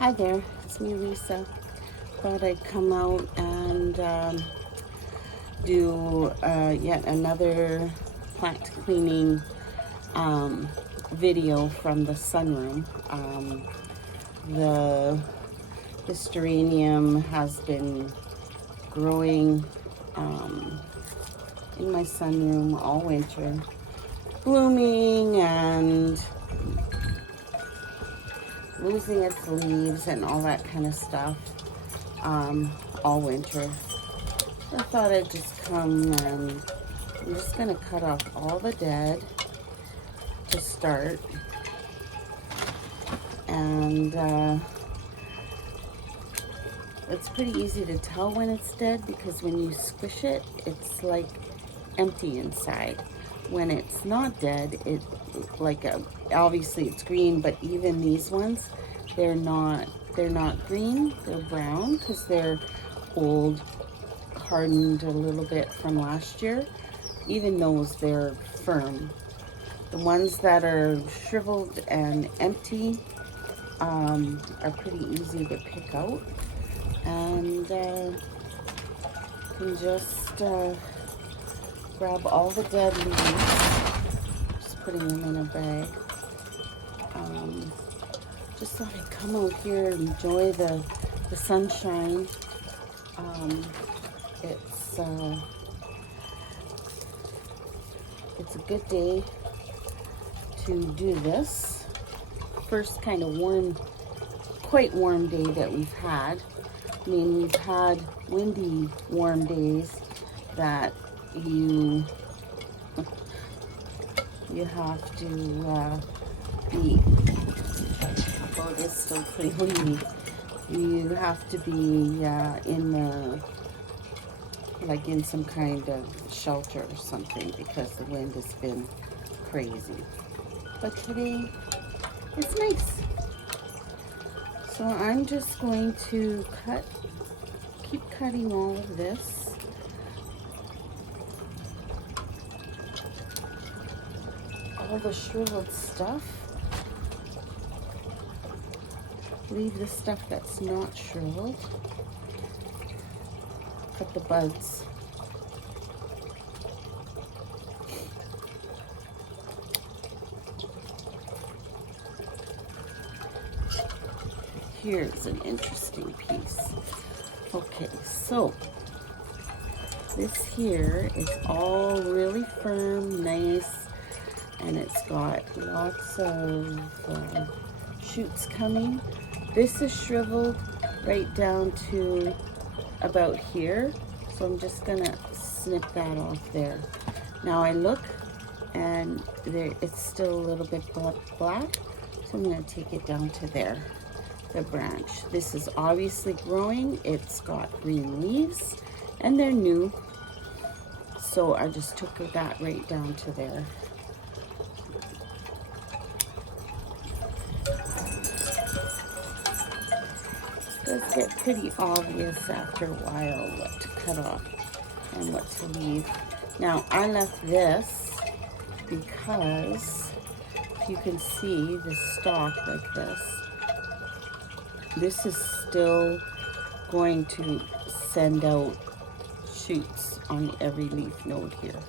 Hi there, it's me, Lisa. Thought I'd come out and do yet another plant cleaning video from the sunroom. This geranium has been growing in my sunroom all winter, blooming and losing its leaves and all that kind of stuff all winter. So I thought I'd just come and I'm just going to cut off all the dead to start. And it's pretty easy to tell when it's dead because when you squish it, it's like empty inside. When it's not dead, it obviously it's green, but even these ones, they're not green, they're brown because they're old, hardened a little bit from last year. Even those, they're firm. The ones that are shriveled and empty are pretty easy to pick out, and you can just grab all the dead leaves, just putting them in a bag. Just thought I'd come out here and enjoy the sunshine. It's a good day to do this. First kind of quite warm day that we've had. I mean, we've had windy, warm days that you have to be, oh, it's still pretty windy. You have to be in some kind of shelter or something because the wind has been crazy. But today, it's nice. So I'm just going to keep cutting all of this. All the shriveled stuff. Leave the stuff that's not shriveled. Cut the buds. Here's an interesting piece. Okay, so this here is all really firm, nice, and it's got lots of shoots coming. This is shriveled right down to about here, so I'm just gonna snip that off there. Now I look and it's still a little bit black, so I'm gonna take it down to there, the branch. This is obviously growing. It's got green leaves and they're new, so I just took that right down to there. It does get pretty obvious after a while what to cut off and what to leave. Now I left this because you can see the stalk like this. This is still going to send out shoots on every leaf node here.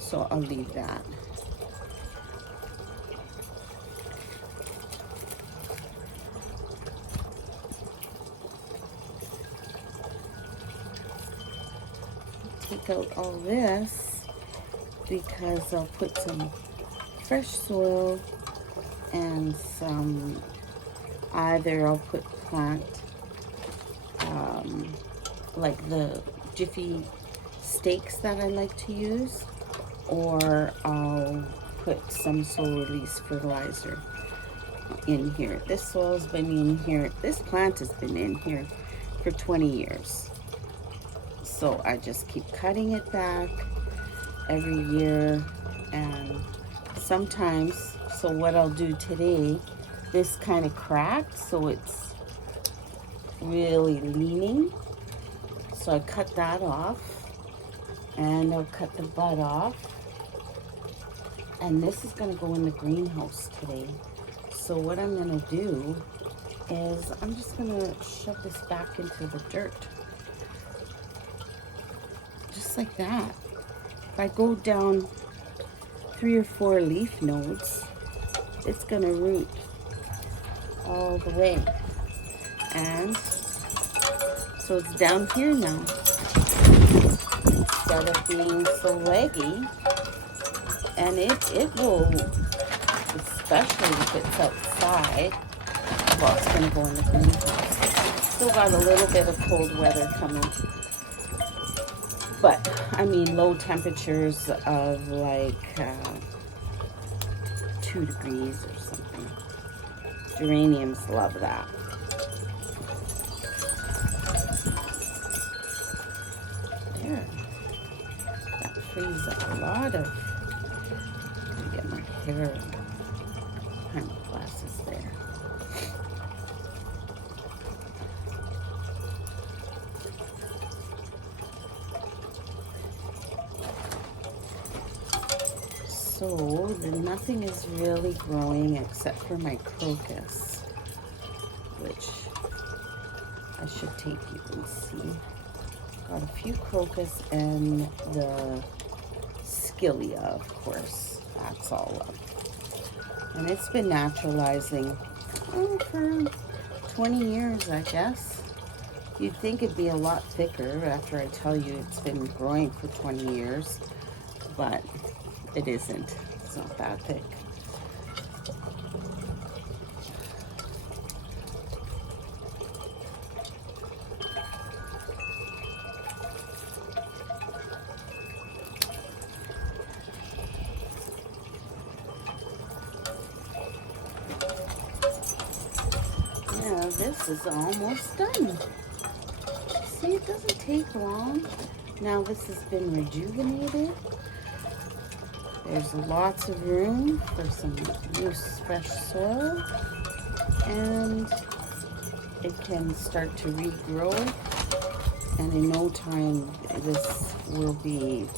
So I'll leave that. Take out all this because I'll put some fresh soil and some, either I'll put plant like the Jiffy stakes that I like to use, or I'll put some soil release fertilizer in here. This soil's been in here, this plant has been in here for 20 years. So I just keep cutting it back every year, and sometimes, so what I'll do today, this kind of cracked, so it's really leaning. So I cut that off, and I'll cut the bud off. And this is gonna go in the greenhouse today. So what I'm gonna do is I'm just gonna shove this back into the dirt. Just like that. If I go down 3 or 4 leaf nodes, it's gonna root all the way. And so it's down here now. Instead of being so leggy, and it will, especially if it's outside, well, it's gonna go in the greenhouse. Still got a little bit of cold weather coming. But, I mean, low temperatures of like 2 degrees or something. Geraniums love that. There. That frees up a lot of... Let me get my hair behind my glasses there. So nothing is really growing except for my crocus, which I should take you and see. Got a few crocus and the Scilla, of course. That's all up. And it's been naturalizing for 20 years, I guess. You'd think it'd be a lot thicker after I tell you it's been growing for 20 years, but it isn't. It's not that thick. Yeah, this is almost done. See, it doesn't take long. Now this has been rejuvenated. There's lots of room for some loose, fresh soil, and it can start to regrow, and in no time this will be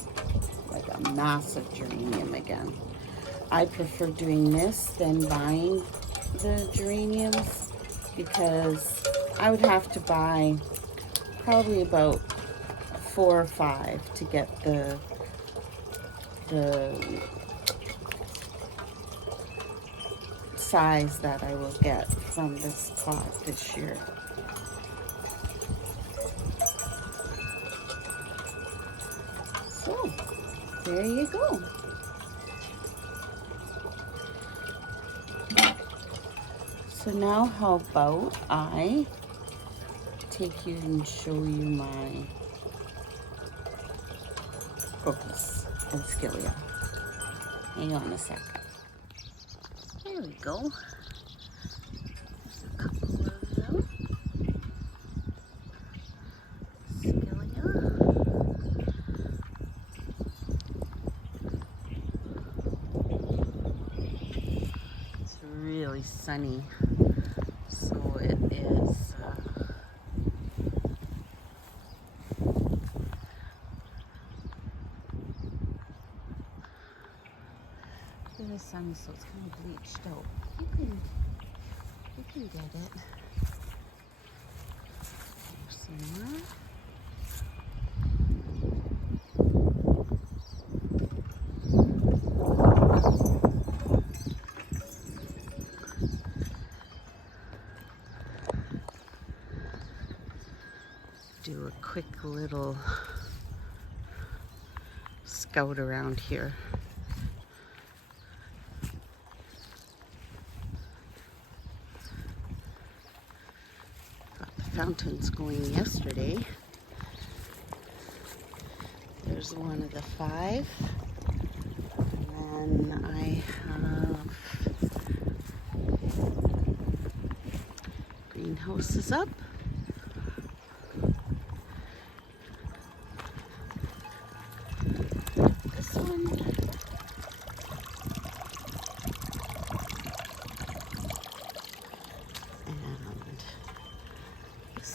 like a massive geranium again. I prefer doing this than buying the geraniums because I would have to buy probably about 4 or 5 to get the size that I will get from this pot this year. So, there you go. So now how about I take you and show you my crocus and Scilla. Hang on a sec. There we go. There's a couple of them. Scilla. It's really sunny, so it is the sun, so it's kind of bleached out. You can get it. There's some more. Do a quick little scout around here. Fountains going yesterday. There's one of the 5, and then I have greenhouses up. This one.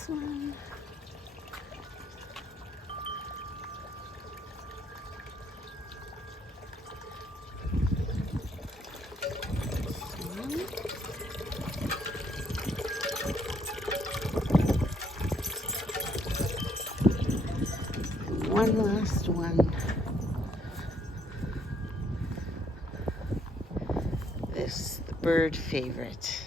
One. one last one. This, the bird favorite.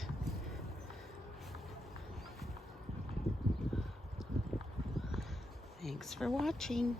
Thanks for watching.